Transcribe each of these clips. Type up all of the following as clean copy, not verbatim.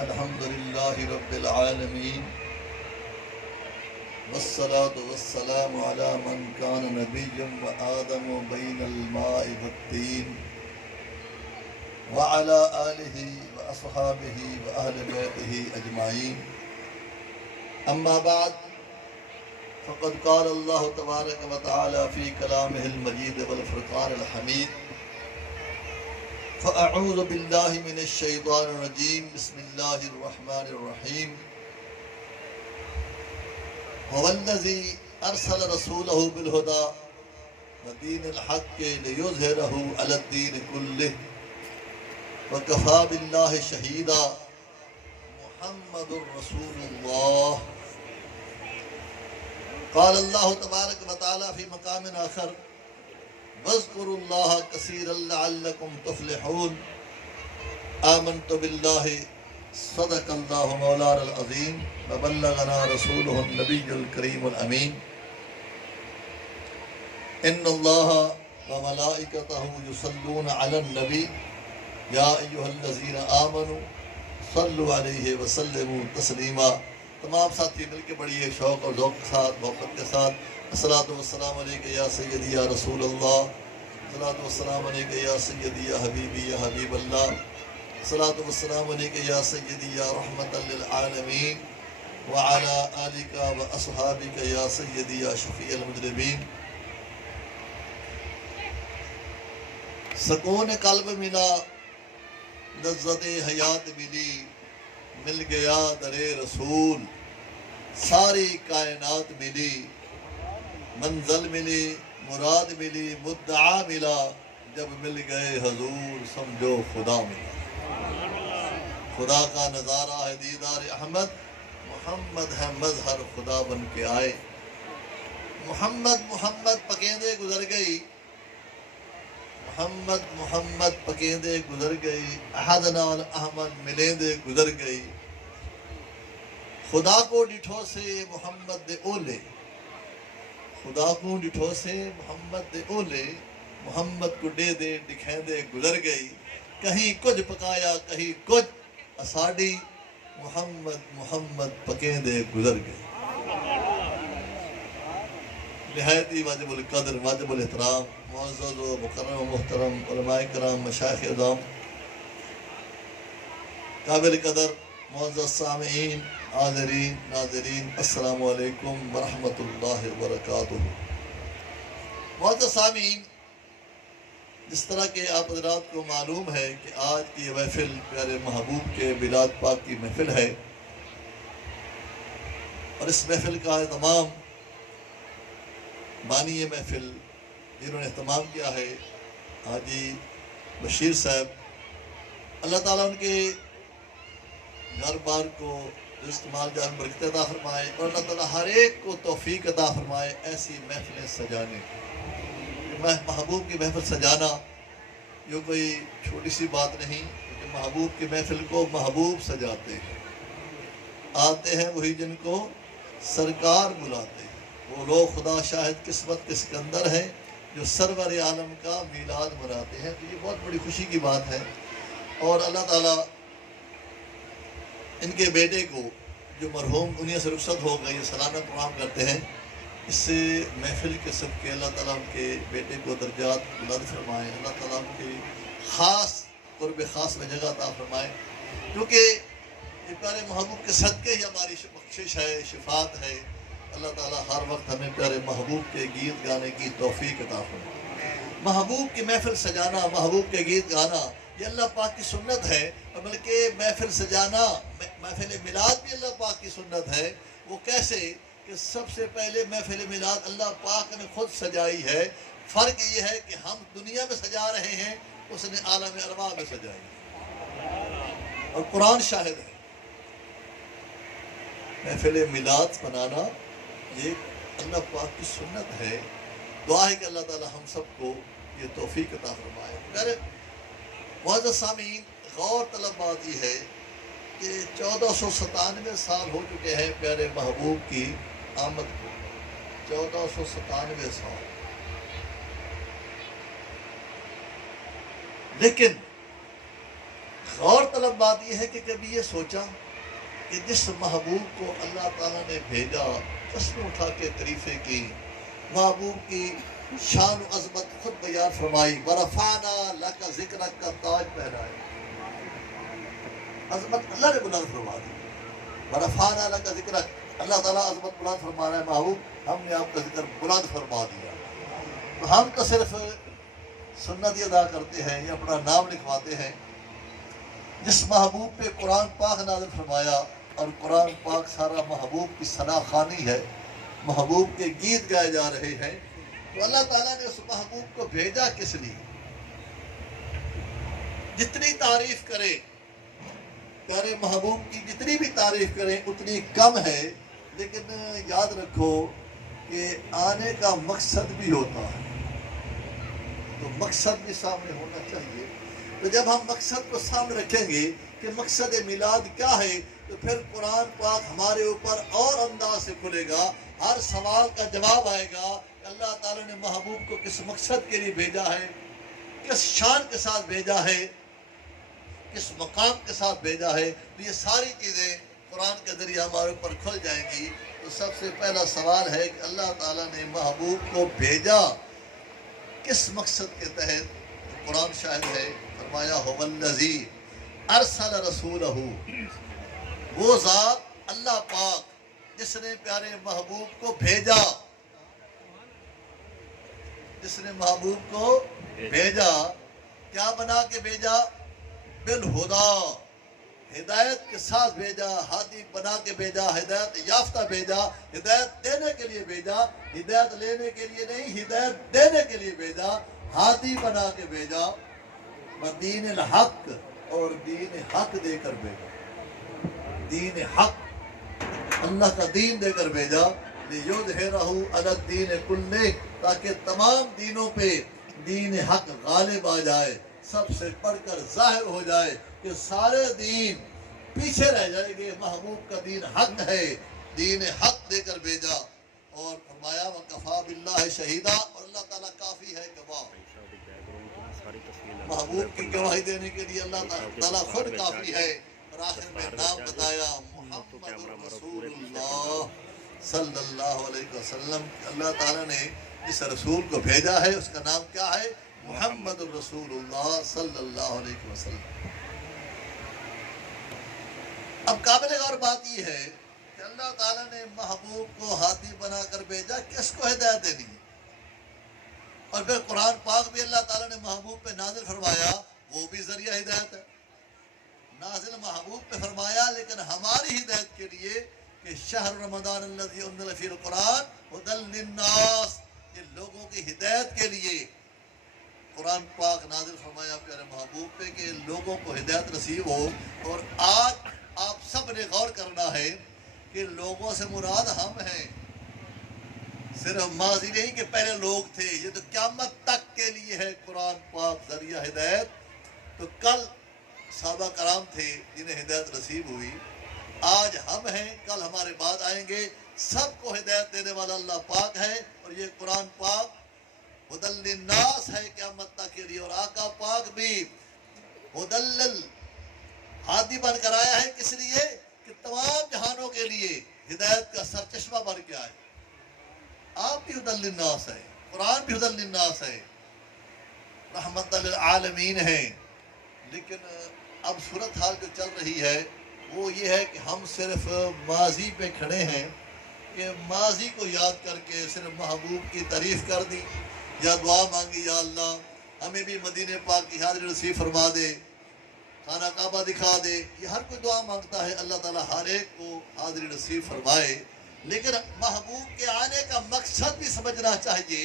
الحمد لله رب العالمين والصلاة والسلام على من كان نبيا وآدم بين الماء والطين وعلى آله وأصحابه وأهل بيته أجمعين. أما بعد فقد قال الله تبارك وتعالى في كلامه المجيد والفرقان الحميد: فأعوذ بالله من الشيطان الرجيم بسم الله الرحمن الرحيم. هو الذي أرسل رسوله بالهدى ودين الحق ليظهره على الدين كله وكفى بالله شهيدا. محمد رسول الله. قال الله تبارك وتعالى في مقام آخر: واذكروا الله كثيرا لعلكم تفلحون. آمنت بالله صدق الله مولانا العظيم وبلغنا رسوله النبي الكريم الأمين. إن الله وملائكته يصلون على النبي يا أيها الذين آمنوا صلوا علیہ وسلموا تسلیما. تمام ساتھی مل کے بڑی شوق اور ذوق کے ساتھ محبت کے ساتھ الصلاۃ والسلام علیکہ یا سیدی یا رسول اللہ، الصلاۃ والسلام علیکہ یا سیدی یا حبیبی یا حبیب اللہ، الصلاۃ والسلام علیکہ یا سیدی یا رحمت للعالمین وعلی آلک و اصحابک یا سیدی یا شفیع المذنبین. سکون قلب ملا، لذت حیات ملی، مل گیا در رسول، ساری کائنات ملی، منزل ملی، مراد ملی، مدعا ملا، جب مل گئے حضور سمجھو خدا ملا. خدا کا نظارہ ہے دیدار احمد، محمد ہے مظہر خدا بن کے آئے. محمد محمد پکیندے گزر گئی، محمد محمد پکیندے گزر گئی، احد نال احمد ملیندے گزر گئی. خدا کو ڈٹھو سے محمد دے اولے، خدا کو ڈٹھو سے محمد دے اولے، محمد کو دے دے دکھیندے گزر گئی. کہیں کچھ پکایا کہیں کچھ اساڑی، محمد محمد پکیندے گزر گئی. نہایتی واجب القدر، واجب الاحترام، معزز و مکرم و محترم علماء کرام، مشائخ اعظام، قابل قدر معزز سامعین، حاضرین، ناظرین، السلام علیکم ورحمۃ اللہ وبرکاتہ. معزز سامعین، جس طرح کہ آپ حضرات کو معلوم ہے کہ آج کی یہ محفل پیارے محبوب کے میلاد پاک کی محفل ہے، اور اس محفل کا اہتمام بانی محفل جنہوں نے اہتمام کیا ہے حاجی بشیر صاحب، اللہ تعالیٰ ان کے گھر بار کو استعمال جان برکت عطا فرمائے، اور اللہ تعالیٰ ہر ایک کو توفیق عطا فرمائے ایسی محفلیں سجانے کی. محبوب کی محفل سجانا یہ کوئی چھوٹی سی بات نہیں، کیونکہ محبوب کی محفل کو محبوب سجاتے ہیں. آتے ہیں وہی جن کو سرکار بلاتے ہیں. وہ لوگ خدا شاہد قسمت کے سکندر ہیں جو سرور عالم کا میلاد مناتے ہیں. تو یہ بہت بڑی خوشی کی بات ہے، اور اللہ تعالیٰ ان کے بیٹے کو جو مرحوم دنیا سے رخصت ہو گئی سالانہ پروگرام کرتے ہیں، اس سے محفل کے سب کے اللہ تعالیٰ ان کے بیٹے کو درجات بلند فرمائے، اللہ تعالیٰ ان کی خاص قرب خاص میں جگہ عطا فرمائے. کیونکہ یہ پیارے محبوب کے صدقے ہی ہماری بخشش ہے، شفاعت ہے. اللہ تعالیٰ ہر وقت ہمیں پیارے محبوب کے گیت گانے کی توفیق عطا فرمائے. محبوب کی محفل سجانا، محبوب کے گیت گانا یہ اللہ پاک کی سنت ہے، اور بلکہ محفل سجانا، محفل میلاد بھی اللہ پاک کی سنت ہے. وہ کیسے کہ سب سے پہلے محفل میلاد اللہ پاک نے خود سجائی ہے. فرق یہ ہے کہ ہم دنیا میں سجا رہے ہیں، اس نے عالم ارواح میں سجائی ہے، اور قرآن شاہد ہے. محفل میلاد منانا یہ اللہ پاک کی سنت ہے. دعا ہے کہ اللہ تعالی ہم سب کو یہ توفیق عطا فرمائے. میرے معزز سامعین، غور طلب بات یہ ہے کہ 1497 سال ہو چکے ہیں پیارے محبوب کی آمد کو. 1497 سال. لیکن غور طلب بات یہ ہے کہ کبھی یہ سوچا کہ جس محبوب کو اللہ تعالیٰ نے بھیجا، قسم اٹھا کے تعریفیں کی، محبوب کی شان و عظمت خود بیان فرمائی، وَرَفَعْنَا لَكَ ذِكْرَكَ کا تاج پہنایا، عظمت اللہ نے بلند فرما دی۔ وَرَفَعْنَا لَكَ ذِكْرَكَ، اللہ تعالیٰ عظمت بلند فرما رہا ہے، محبوب ہم نے آپ کا ذکر بلند فرما دیا۔ تو ہم تو صرف سنت ادا کرتے ہیں یا اپنا نام لکھواتے ہیں۔ جس محبوب پہ قرآن پاک نازل فرمایا، اور قرآن پاک سارا محبوب کی ثنا خوانی ہے، محبوب کے گیت گائے جا رہے ہیں، تو اللہ تعالیٰ نے اس محبوب کو بھیجا کس لیے؟ جتنی تعریف کرے پیارے محبوب کی، جتنی بھی تعریف کریں اتنی کم ہے، لیکن یاد رکھو کہ آنے کا مقصد بھی ہوتا ہے، تو مقصد بھی سامنے ہونا چاہیے۔ تو جب ہم مقصد کو سامنے رکھیں گے کہ مقصد میلاد کیا ہے، تو پھر قرآن پاک ہمارے اوپر اور انداز سے کھلے گا، ہر سوال کا جواب آئے گا کہ اللہ تعالیٰ نے محبوب کو کس مقصد کے لیے بھیجا ہے، کس شان کے ساتھ بھیجا ہے، کس مقام کے ساتھ بھیجا ہے۔ تو یہ ساری چیزیں قرآن کے ذریعے ہمارے اوپر کھل جائیں گی۔ تو سب سے پہلا سوال ہے کہ اللہ تعالیٰ نے محبوب کو بھیجا کس مقصد کے تحت؟ قرآن شاہد ہے، فرمایا هو الذی ارسل رسولہ، وہ ذات اللہ پاک جس نے پیارے محبوب کو بھیجا، جس نے محبوب کو بھیجا، کیا بنا کے بھیجا؟ بالہدا، ہدایت کے ساتھ بھیجا، ہادی بنا کے بھیجا، ہدایت یافتہ بھیجا، ہدایت دینے کے لیے بھیجا، ہدایت لینے کے لیے نہیں، ہدایت دینے کے لیے بھیجا، ہادی بنا کے بھیجا، دین الحق، اور دین حق دے کر بھیجا، دین حق، اللہ کا دین دے کر بھیجا، لِيُظْهِرَهُ عَلَى الدِّينِ كُلِّهِ، تاکہ تمام دینوں پہ دین حق غالب آ جائے، سب سے بڑھ کر ظاہر ہو جائے کہ سارے دین پیچھے رہ جائیں گے، محبوب کا دین حق ہے، دین حق دے کر بھیجا، اور فرمایا وَكَفَى بِاللَّهِ شَهِيدًا، اور اللہ تعالیٰ کافی ہے گواہ۔ محبوب کی گواہی دینے کے لیے اللہ تعالیٰ خود کافی ہے، اور آخر میں نام بتایا محمد رسول اللہ صلی اللہ علیہ وسلم۔ اللہ تعالیٰ نے جس رسول کو بھیجا ہے اس کا نام کیا ہے؟ محمد الرسول اللہ صلی اللہ علیہ وسلم۔ اب قابل غور بات یہ ہے کہ اللہ تعالیٰ نے محبوب کو ہادی بنا کر بھیجا، کس کو ہدایت دینی ہے؟ اور پھر قرآن پاک بھی اللہ تعالیٰ نے محبوب پہ نازل فرمایا، وہ بھی ذریعہ ہدایت ہے، نازل محبوب پہ فرمایا، لیکن ہماری ہدایت کے لیے کہ شہر رمضان الذی انزل فیہ القرآن ھدی للناس، یہ لوگوں کی ہدایت کے لیے قرآن پاک نازل فرمایا پیارے محبوب پہ کہ لوگوں کو ہدایت نصیب ہو۔ اور آج آپ سب نے غور کرنا ہے کہ لوگوں سے مراد ہم ہیں، صرف ماضی نہیں کہ پہلے لوگ تھے، یہ تو قیامت تک کے لیے ہے قرآن پاک ذریعہ ہدایت۔ تو کل صحابہ کرام تھے جنہیں ہدایت نصیب ہوئی، آج ہم ہیں، کل ہمارے بعد آئیں گے، سب کو ہدایت دینے والا اللہ پاک ہے، اور یہ قرآن پاک ھدی للناس ہے قیامت تک کے لیے۔ اور آقا پاک بھی ھدی ہادی بن کر آیا ہے، کس لیے؟ کہ تمام جہانوں کے لیے ہدایت کا سرچشمہ بن کے آئے۔ آپ بھی ھدی للناس ہے، قرآن بھی ھدی للناس ہے، رحمت للعالمین ہے، لیکن اب صورتحال جو چل رہی ہے وہ یہ ہے کہ ہم صرف ماضی پہ کھڑے ہیں، کہ ماضی کو یاد کر کے صرف محبوب کی تعریف کر دی، یا دعا مانگی یا اللہ ہمیں بھی مدینہ پاک کی حاضری نصیب فرما دے، خانہ کعبہ دکھا دے، یہ ہر کوئی دعا مانگتا ہے، اللہ تعالیٰ ہر ایک کو حاضری نصیب فرمائے، لیکن محبوب کے آنے کا مقصد بھی سمجھنا چاہیے۔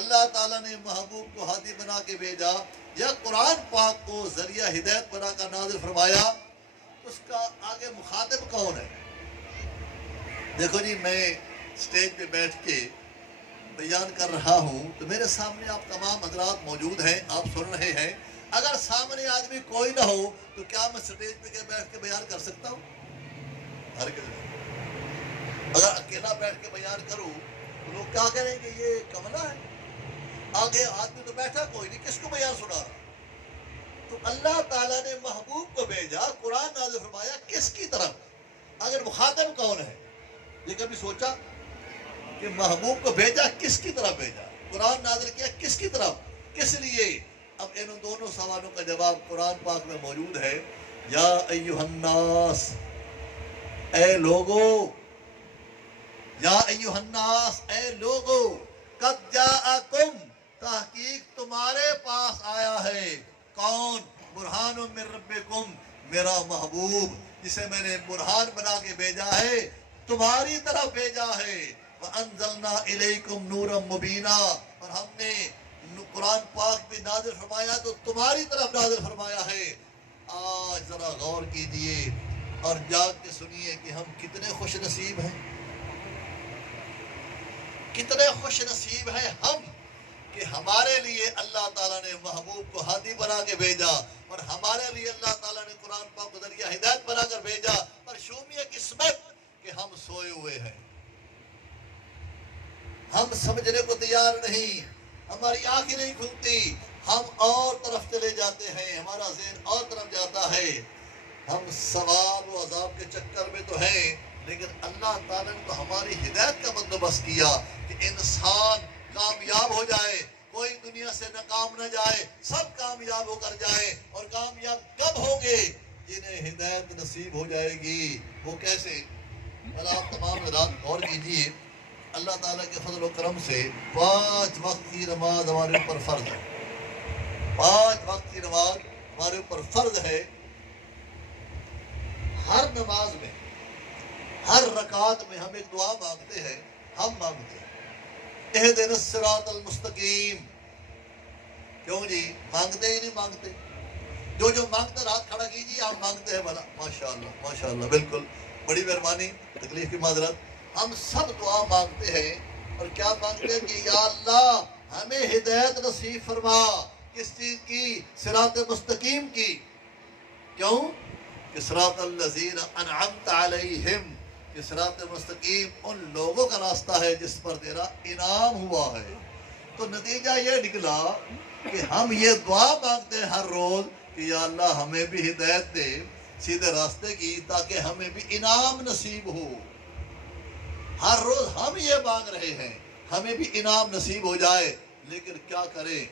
اللہ تعالیٰ نے محبوب کو ہادی بنا کے بھیجا یا قرآن پاک کو ذریعہ ہدایت بنا کر نازل فرمایا، اس کا آگے مخاطب کون ہے؟ دیکھو جی، میں اسٹیج پہ بیٹھ کے بیان کر رہا ہوں تو میرے سامنے آپ تمام حضرات موجود ہیں، آپ سن رہے ہیں۔ اگر سامنے آدمی کوئی نہ ہو تو کیا میں اسٹیج پہ بیٹھ کے بیان کر سکتا ہوں؟ ہرگز نہیں۔ اگر اکیلا بیٹھ کے بیان کروں تو لوگ کیا کہیں کہ یہ کملا ہے، آگے آدمی تو بیٹھا کوئی نہیں، کس کو بیان سنا رہا؟ تو اللہ تعالیٰ نے محبوب کو مخاطب کون ہے؟ یہ کبھی سوچا کہ محبوب کو بھیجا کس کی طرف بھیجا؟ قرآن نازل کیا کس کی طرف، کس لیے؟ اب ان دونوں سوالوں کا جواب قرآن پاک میں موجود ہے۔ یا ایھا الناس، اے لوگو، یا ایھا الناس، اے لوگو، قد جاءکم، تحقیق تمہارے پاس آیا ہے، کون؟ برہان من ربکم، میرا محبوب جسے میں نے برہان بنا کے بھیجا ہے، تمہاری طرف بھیجا ہے۔ وَأَنزَلْنَا إِلَيْكُمْ نُورًا مُبِينًا، اور ہم نے قرآن پاک بھی نازل فرمایا تو تمہاری طرف نازل فرمایا ہے۔ آج ذرا غور کیجئے اور جاگ کے سنیے کہ ہم کتنے خوش نصیب ہیں، کتنے خوش نصیب ہیں ہم کہ ہمارے لیے اللہ تعالیٰ نے محبوب کو ہادی بنا کے بھیجا، اور ہمارے لیے اللہ تعالیٰ نے قرآن پاک کو ذریعہ ہدایت بنا کر بھیجا، اور شومیہ قسمت کہ ہم سوئے ہوئے ہیں، ہم سمجھنے کو تیار نہیں، ہماری آنکھیں نہیں کھلتی، ہم اور طرف چلے جاتے ہیں، ہمارا ذہن اور طرف جاتا ہے، ہم ثواب و عذاب کے چکر میں تو ہیں، لیکن اللہ تعالیٰ نے تو ہماری ہدایت کا بندوبست کیا کہ انسان کامیاب ہو جائے، کوئی دنیا سے ناکام نہ جائے، سب کامیاب ہو کر جائیں۔ اور کامیاب کب ہوں گے؟ جنہیں ہدایت نصیب ہو جائے گی۔ وہ کیسے؟ آپ تمام رات غور کیجیے، اللہ تعالیٰ کے فضل و کرم سے 5 وقت کی نماز ہمارے اوپر فرض ہے، 5 وقت کی نماز ہمارے اوپر فرض ہے۔ ہر نماز میں، ہر رکعت میں ہم ایک دعا مانگتے ہیں، ہم مانگتے ہیں اہدنا الصراط المستقیم۔ کیوں جی؟ مانگتے ہی نہیں مانگتے؟ جو مانگتے ہاتھ کھڑا کیجیے، آپ مانگتے ہیں بھلا؟ ماشاءاللہ ماشاءاللہ، بالکل، بڑی مہربانی، تکلیف کی معذرت۔ ہم سب دعا مانگتے ہیں، اور کیا مانگتے ہیں کہ یا اللہ ہمیں ہدایت نصیب فرما، کس چیز کی؟ صراط مستقیم کی۔ کیوں؟ کہ صراط الذین انعمت علیہم، کہ صراط مستقیم ان لوگوں کا راستہ ہے جس پر تیرا انعام ہوا ہے۔ تو نتیجہ یہ نکلا کہ ہم یہ دعا مانگتے ہیں ہر روز کہ یا اللہ ہمیں بھی ہدایت دے سیدھے راستے کی، تاکہ ہمیں بھی انعام نصیب ہو۔ ہر روز ہم یہ مانگ رہے ہیں ہمیں بھی انعام نصیب ہو جائے، لیکن کیا کریں؟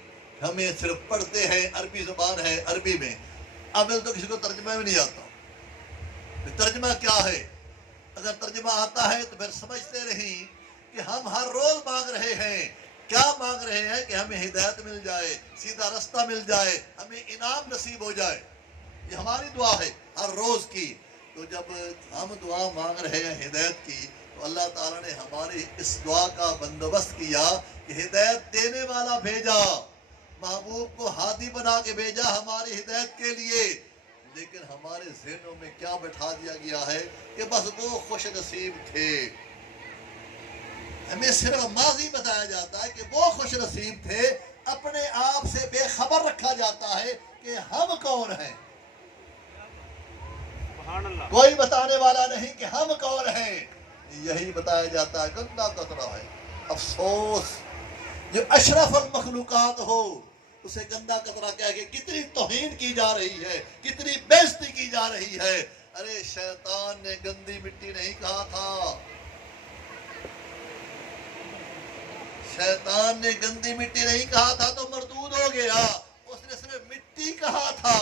ہمیں صرف پڑھتے ہیں، عربی زبان ہے، عربی میں عمل تو کسی کو ترجمہ بھی نہیں آتا۔ ترجمہ کیا ہے؟ اگر ترجمہ آتا ہے تو پھر سمجھتے نہیں کہ ہم ہر روز مانگ رہے ہیں، کیا مانگ رہے ہیں؟ کہ ہمیں ہدایت مل جائے، سیدھا رستہ مل جائے، ہمیں انعام نصیب ہو جائے۔ یہ ہماری دعا ہے ہر روز کی۔ تو جب ہم دعا مانگ رہے ہیں ہدایت کی، تو اللہ تعالیٰ نے ہماری اس دعا کا بندوبست کیا کہ ہدایت دینے والا بھیجا، محبوب کو ہادی بنا کے بھیجا ہماری ہدایت کے لیے، لیکن ہمارے ذہنوں میں کیا بٹھا دیا گیا ہے کہ بس وہ خوش نصیب تھے۔ ہمیں صرف ماضی بتایا جاتا ہے کہ وہ خوش نصیب تھے، اپنے آپ سے بے خبر رکھا جاتا ہے کہ ہم کون ہیں۔ کوئی بتانے والا نہیں کہ ہم کون ہیں، یہی بتایا جاتا ہے۔ گندا قطرہ ہے، افسوس جو اشرف المخلوقات ہو اسے گندا قطرہ کہہ کے کتنی توہین کی جا رہی ہے، کتنی بے عزتی کی جا رہی ہے۔ ارے شیطان نے گندی مٹی نہیں کہا تھا، شیطان نے گندی مٹی نہیں کہا تھا تو مردود ہو گیا، اس نے صرف مٹی کہا تھا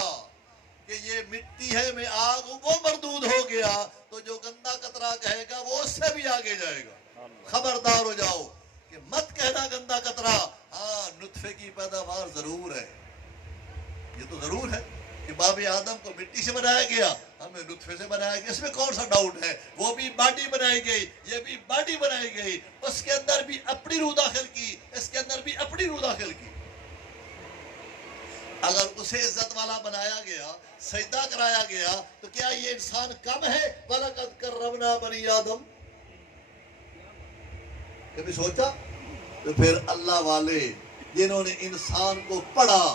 کہ یہ مٹی ہے میں آگ ہوں، وہ مردود ہو گیا۔ تو جو گندا قطرہ کہے گا وہ اس سے بھی آگے جائے گا۔ خبردار ہو جاؤ کہ مت کہنا گندا قطرہ۔ ہاں، نطفے کی پیداوار ضرور ہے، یہ تو ضرور ہے کہ باب آدم کو مٹی سے بنایا گیا، ہمیں نطفے سے بنایا گیا، اس میں کون سا ڈاؤٹ ہے؟ وہ بھی باڈی بنائی گئی، یہ بھی باڈی بنائی گئی، اس کے اندر بھی اپنی روح داخل کی، اس کے اندر بھی اپنی روح داخل کی۔ اگر اسے عزت والا بنایا گیا، سجدہ کرایا گیا، تو کیا یہ انسان کم ہے؟ وَلَقَدْ كَرَّمْنَا بَنِي آدم۔ کبھی سوچا؟ تو پھر اللہ والے جنہوں نے انسان کو پڑھا،